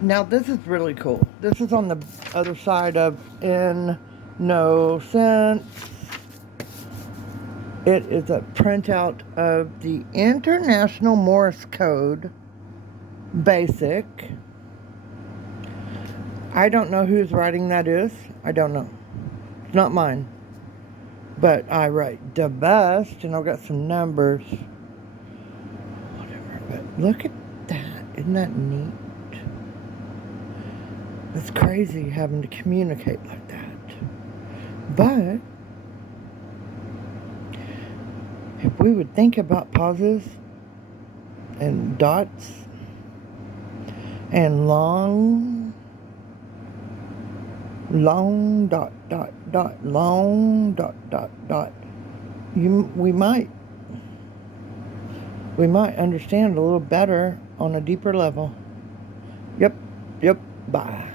Now this is really cool. This is on the other side of in no sense. It is a printout of the International Morse Code Basic. I don't know whose writing that is. I don't know. It's not mine. But I write the best, and I've got some numbers. Whatever. But look at that. Isn't that neat? It's crazy having to communicate like that. But if we would think about pauses and dots and long dot long dot, we might understand a little better on a deeper level. Yep, bye.